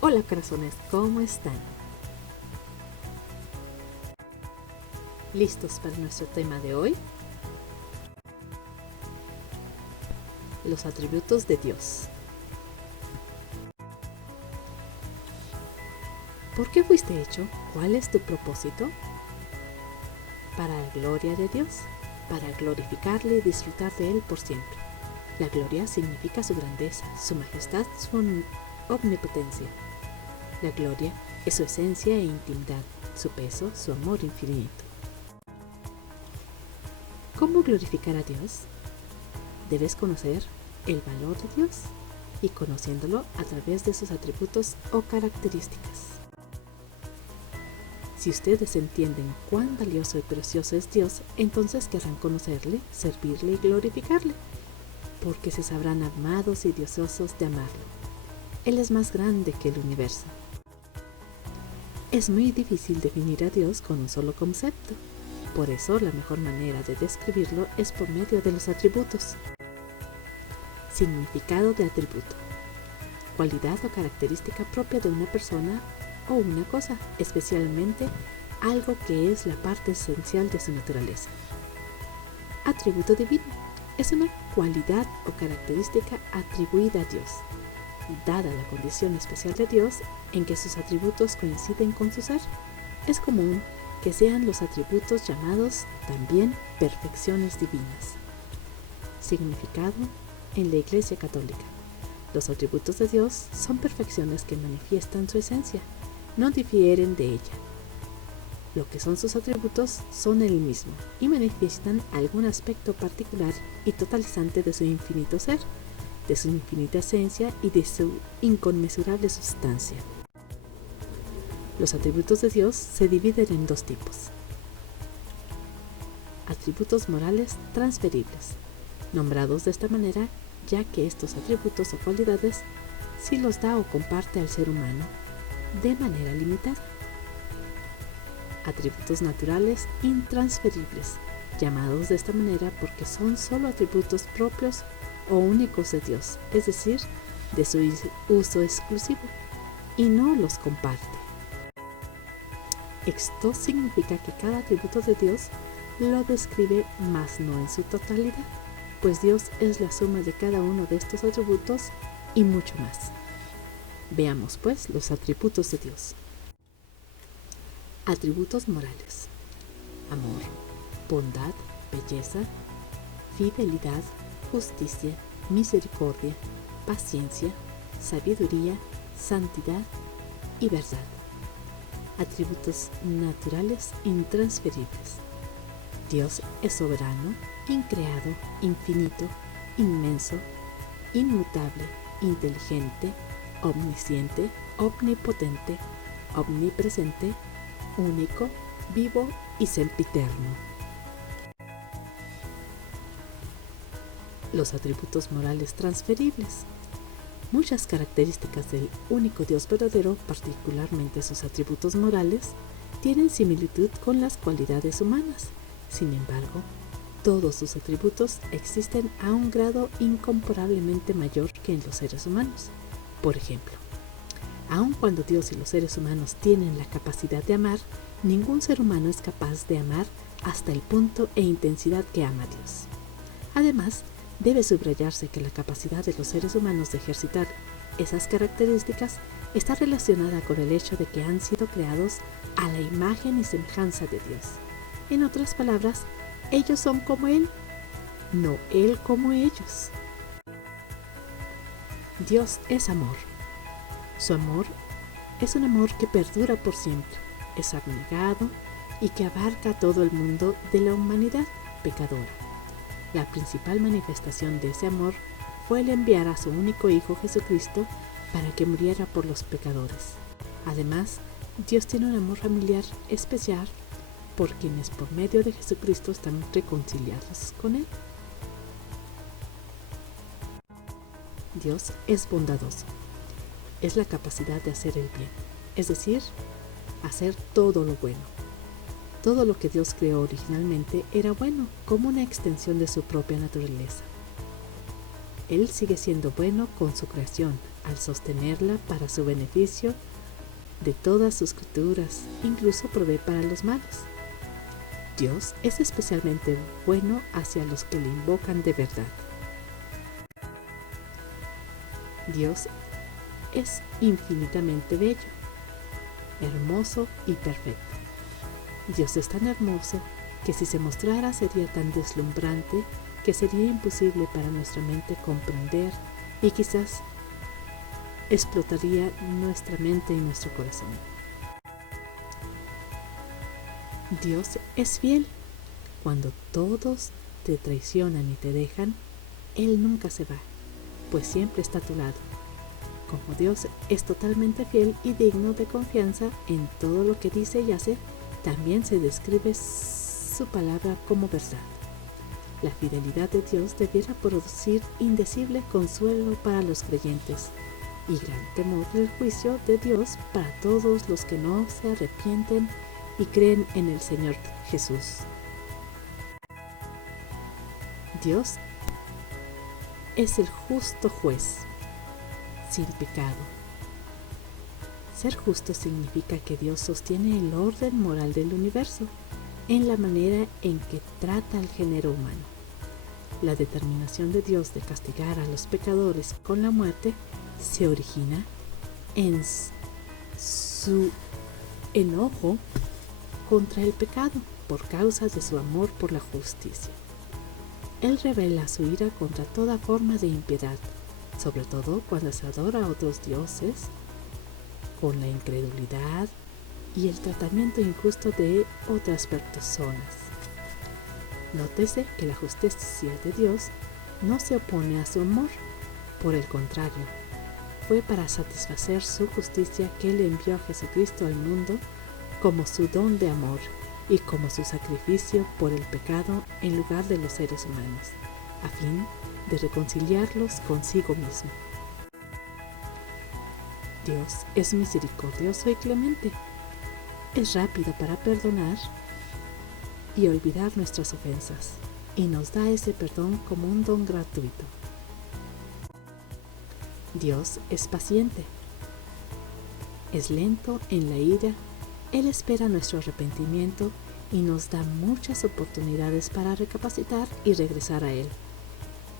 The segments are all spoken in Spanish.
Hola corazones, ¿cómo están? ¿Listos para nuestro tema de hoy? Los atributos de Dios. ¿Por qué fuiste hecho? ¿Cuál es tu propósito? Para la gloria de Dios, para glorificarle y disfrutar de Él por siempre. La gloria significa su grandeza, su majestad, su omnipotencia. La gloria es su esencia e intimidad, su peso, su amor infinito. ¿Cómo glorificar a Dios? Debes conocer el valor de Dios y conociéndolo a través de sus atributos o características. Si ustedes entienden cuán valioso y precioso es Dios, entonces querrán conocerle, servirle y glorificarle, porque se sabrán amados y deseosos de amarlo. Él es más grande que el universo. Es muy difícil definir a Dios con un solo concepto. Por eso, la mejor manera de describirlo es por medio de los atributos. Significado de atributo: cualidad o característica propia de una persona o una cosa, especialmente algo que es la parte esencial de su naturaleza. Atributo divino: es una cualidad o característica atribuida a Dios, dada la condición especial de Dios en que sus atributos coinciden con su ser. Es común que sean los atributos llamados también perfecciones divinas. Significado en la Iglesia Católica: los atributos de Dios son perfecciones que manifiestan su esencia, no difieren de ella. Lo que son sus atributos son Él mismo y manifiestan algún aspecto particular y totalizante de su infinito ser, de su infinita esencia y de su inconmensurable sustancia. Los atributos de Dios se dividen en dos tipos. Atributos morales transferibles, nombrados de esta manera ya que estos atributos o cualidades sí los da o comparte al ser humano de manera limitada. Atributos naturales intransferibles, llamados de esta manera porque son solo atributos propios o únicos de Dios, es decir, de su uso exclusivo, y no los comparte. Esto significa que cada atributo de Dios lo describe, mas no en su totalidad, pues Dios es la suma de cada uno de estos atributos y mucho más. Veamos pues los atributos de Dios. Atributos morales: amor, bondad, belleza, fidelidad, justicia, misericordia, paciencia, sabiduría, santidad y verdad. Atributos naturales intransferibles: Dios es soberano, increado, infinito, inmenso, inmutable, inteligente, omnisciente, omnipotente, omnipresente, único, vivo y sempiterno. Los atributos morales transferibles: muchas características del único Dios verdadero, particularmente sus atributos morales, tienen similitud con las cualidades humanas. Sin embargo, todos sus atributos existen a un grado incomparablemente mayor que en los seres humanos. Por ejemplo, aun cuando Dios y los seres humanos tienen la capacidad de amar, ningún ser humano es capaz de amar hasta el punto e intensidad que ama a Dios. Además, debe subrayarse que la capacidad de los seres humanos de ejercitar esas características está relacionada con el hecho de que han sido creados a la imagen y semejanza de Dios. En otras palabras, ellos son como Él, no Él como ellos. Dios es amor. Su amor es un amor que perdura por siempre, es abnegado y que abarca a todo el mundo de la humanidad pecadora. La principal manifestación de ese amor fue el enviar a su único Hijo Jesucristo para que muriera por los pecadores. Además, Dios tiene un amor familiar especial por quienes por medio de Jesucristo están reconciliados con Él. Dios es bondadoso. Es la capacidad de hacer el bien, es decir, hacer todo lo bueno. Todo lo que Dios creó originalmente era bueno, como una extensión de su propia naturaleza. Él sigue siendo bueno con su creación, al sostenerla para su beneficio de todas sus criaturas, incluso provee para los malos. Dios es especialmente bueno hacia los que le invocan de verdad. Dios es infinitamente bello, hermoso y perfecto. Dios es tan hermoso que si se mostrara sería tan deslumbrante que sería imposible para nuestra mente comprender y quizás explotaría nuestra mente y nuestro corazón. Dios es fiel. Cuando todos te traicionan y te dejan, Él nunca se va, pues siempre está a tu lado. Como Dios es totalmente fiel y digno de confianza en todo lo que dice y hace, también se describe su palabra como verdad. La fidelidad de Dios debiera producir indecible consuelo para los creyentes y gran temor del juicio de Dios para todos los que no se arrepienten y creen en el Señor Jesús. Dios es el justo juez, sin pecado. Ser justo significa que Dios sostiene el orden moral del universo en la manera en que trata al género humano. La determinación de Dios de castigar a los pecadores con la muerte se origina en su enojo contra el pecado por causa de su amor por la justicia. Él revela su ira contra toda forma de impiedad, sobre todo cuando se adora a otros dioses, con la incredulidad y el tratamiento injusto de otras personas. Nótese que la justicia de Dios no se opone a su amor, por el contrario, fue para satisfacer su justicia que Él envió a Jesucristo al mundo como su don de amor y como su sacrificio por el pecado en lugar de los seres humanos, a fin de reconciliarlos consigo mismo. Dios es misericordioso y clemente, es rápido para perdonar y olvidar nuestras ofensas, y nos da ese perdón como un don gratuito. Dios es paciente, es lento en la ira. Él espera nuestro arrepentimiento y nos da muchas oportunidades para recapacitar y regresar a Él.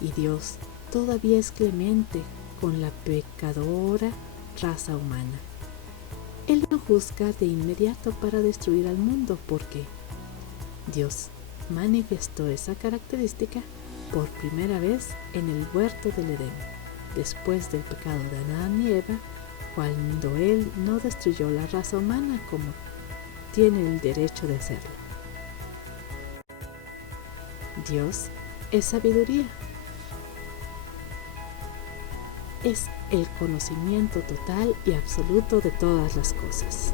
Y Dios todavía es clemente con la pecadora raza humana. Él no juzga de inmediato para destruir al mundo, porque Dios manifestó esa característica por primera vez en el huerto del Edén, después del pecado de Adán y Eva, cuando Él no destruyó la raza humana como tiene el derecho de hacerlo. Dios es sabiduría. Es el conocimiento total y absoluto de todas las cosas.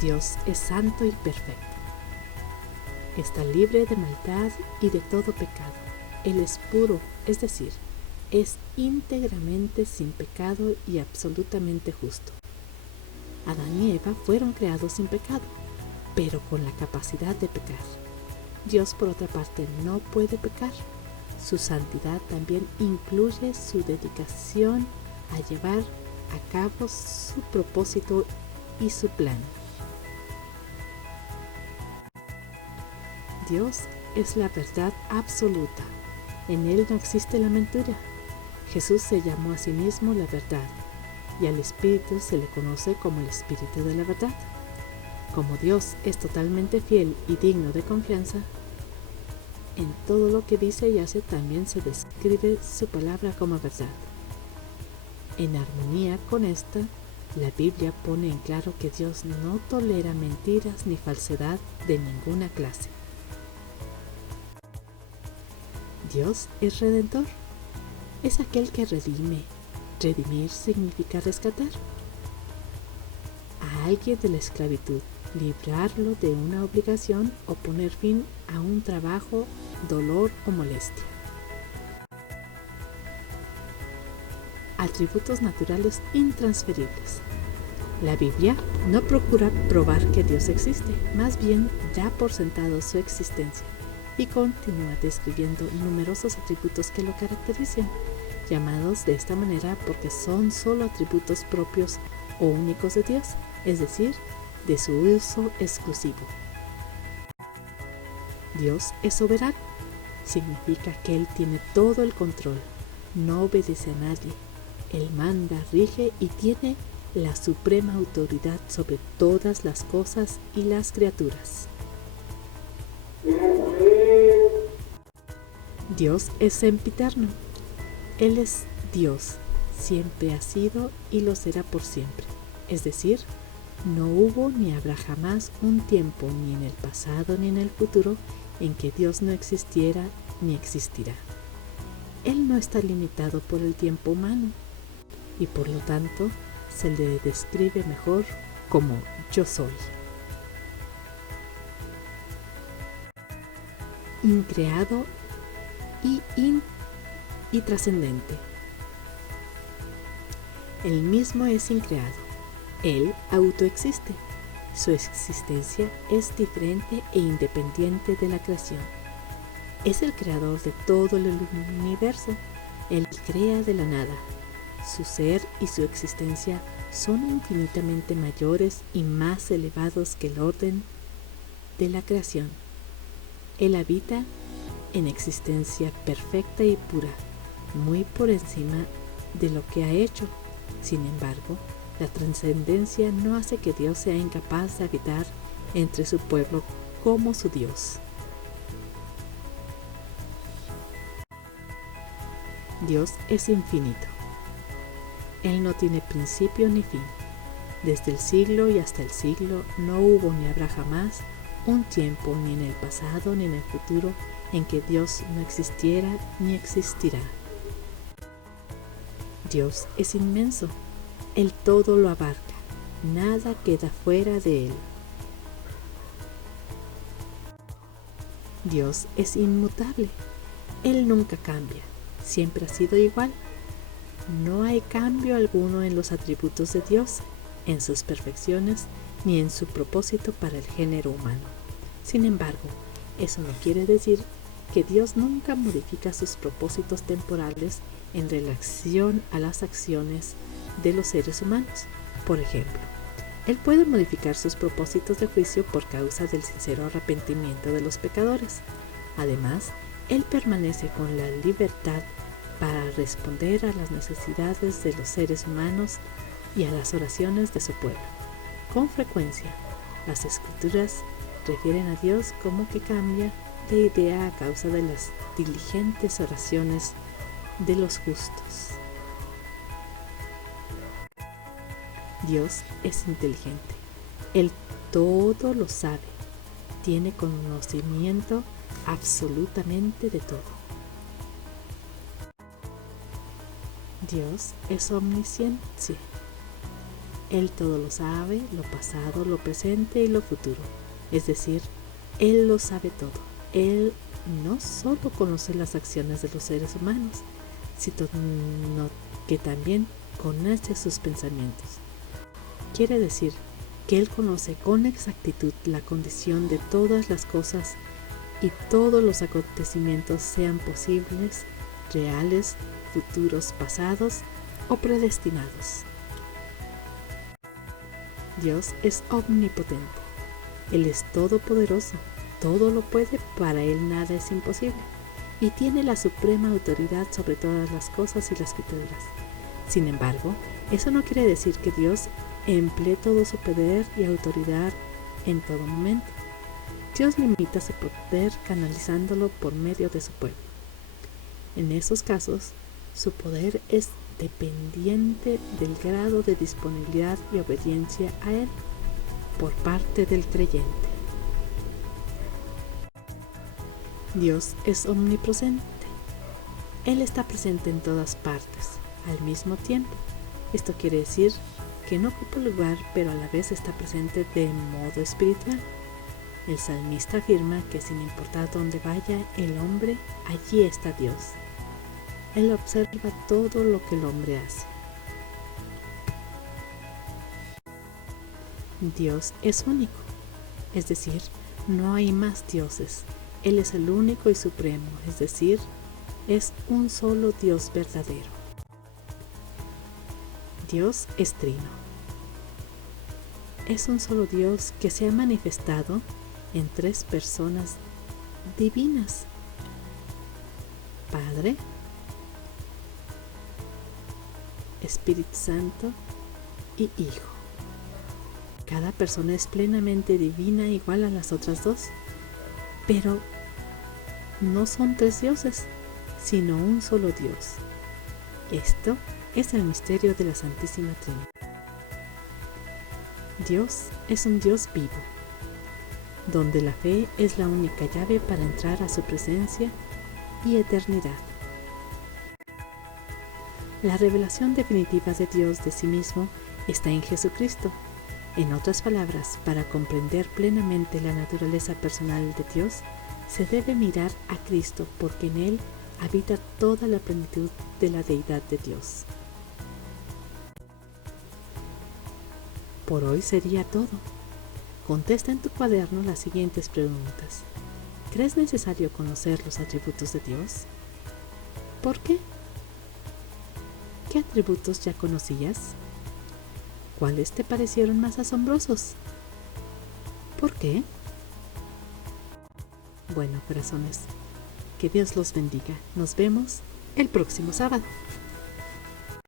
Dios es santo y perfecto. Está libre de maldad y de todo pecado. Él es puro, es decir, es íntegramente sin pecado y absolutamente justo. Adán y Eva fueron creados sin pecado, pero con la capacidad de pecar. Dios, por otra parte, no puede pecar. Su santidad también incluye su dedicación a llevar a cabo su propósito y su plan. Dios es la verdad absoluta. En Él no existe la mentira. Jesús se llamó a sí mismo la verdad, y al Espíritu se le conoce como el Espíritu de la verdad. Como Dios es totalmente fiel y digno de confianza, en todo lo que dice y hace también se describe su palabra como verdad. En armonía con esta, la Biblia pone en claro que Dios no tolera mentiras ni falsedad de ninguna clase. Dios es redentor. Es aquel que redime. Redimir significa rescatar a alguien de la esclavitud, librarlo de una obligación o poner fin a un trabajo, dolor o molestia. Atributos naturales intransferibles. La Biblia no procura probar que Dios existe, más bien da por sentado su existencia y continúa describiendo numerosos atributos que lo caracterizan. llamados de esta manera porque son solo atributos propios o únicos de Dios, es decir, de su uso exclusivo. Dios es soberano, significa que Él tiene todo el control, no obedece a nadie, Él manda, rige y tiene la suprema autoridad sobre todas las cosas y las criaturas. Dios es sempiterno. Él es Dios, siempre ha sido y lo será por siempre. Es decir, no hubo ni habrá jamás un tiempo, ni en el pasado ni en el futuro, en que Dios no existiera ni existirá. Él no está limitado por el tiempo humano y por lo tanto se le describe mejor como yo soy. Increado y trascendente. Él mismo es increado. Él autoexiste. Su existencia es diferente e independiente de la creación. Es el creador de todo el universo. Él crea de la nada. Su ser y su existencia son infinitamente mayores y más elevados que el orden de la creación. Él habita en existencia perfecta y pura, muy por encima de lo que ha hecho. Sin embargo, la trascendencia no hace que Dios sea incapaz de habitar entre su pueblo como su Dios. Dios es infinito. Él no tiene principio ni fin. Desde el siglo y hasta el siglo no hubo ni habrá jamás un tiempo, ni en el pasado ni en el futuro, en que Dios no existiera ni existirá. Dios es inmenso. Él todo lo abarca. Nada queda fuera de Él. Dios es inmutable. Él nunca cambia. Siempre ha sido igual. No hay cambio alguno en los atributos de Dios, en sus perfecciones, ni en su propósito para el género humano. Sin embargo, eso no quiere decir que Dios nunca modifica sus propósitos temporales en relación a las acciones de los seres humanos. Por ejemplo, Él puede modificar sus propósitos de juicio por causa del sincero arrepentimiento de los pecadores. Además, Él permanece con la libertad para responder a las necesidades de los seres humanos y a las oraciones de su pueblo. Con frecuencia, las Escrituras refieren a Dios como que cambia de idea a causa de las diligentes oraciones de los justos. Dios es inteligente. Él todo lo sabe. Tiene conocimiento absolutamente de todo. Dios es omnisciente. Él todo lo sabe, lo pasado, lo presente y lo futuro. Es decir, Él lo sabe todo. Él no solo conoce las acciones de los seres humanos, sino que también conoce sus pensamientos. Quiere decir que Él conoce con exactitud la condición de todas las cosas y todos los acontecimientos, sean posibles, reales, futuros, pasados o predestinados. Dios es omnipotente. Él es todopoderoso. Todo lo puede, para Él nada es imposible. Y tiene la suprema autoridad sobre todas las cosas y las criaturas. Sin embargo, eso no quiere decir que Dios emplee todo su poder y autoridad en todo momento. Dios limita su poder canalizándolo por medio de su pueblo. En esos casos, su poder es dependiente del grado de disponibilidad y obediencia a Él por parte del creyente. Dios es omnipresente. Él está presente en todas partes, al mismo tiempo. Esto quiere decir que no ocupa lugar, pero a la vez está presente de modo espiritual. El salmista afirma que sin importar dónde vaya el hombre, allí está Dios. Él observa todo lo que el hombre hace. Dios es único, es decir, no hay más dioses. Él es el único y supremo, es decir, es un solo Dios verdadero. Dios es trino. Es un solo Dios que se ha manifestado en 3 personas divinas: Padre, Espíritu Santo y Hijo. Cada persona es plenamente divina, igual a las otras 2, pero no son 3 dioses, sino un solo Dios. Esto es el misterio de la Santísima Trinidad. Dios es un Dios vivo, donde la fe es la única llave para entrar a su presencia y eternidad. La revelación definitiva de Dios de sí mismo está en Jesucristo. En otras palabras, para comprender plenamente la naturaleza personal de Dios, se debe mirar a Cristo, porque en Él habita toda la plenitud de la deidad de Dios. Por hoy sería todo. Contesta en tu cuaderno las siguientes preguntas. ¿Crees necesario conocer los atributos de Dios? ¿Por qué? ¿Qué atributos ya conocías? ¿Cuáles te parecieron más asombrosos? ¿Por qué? Bueno, corazones, que Dios los bendiga. Nos vemos el próximo sábado.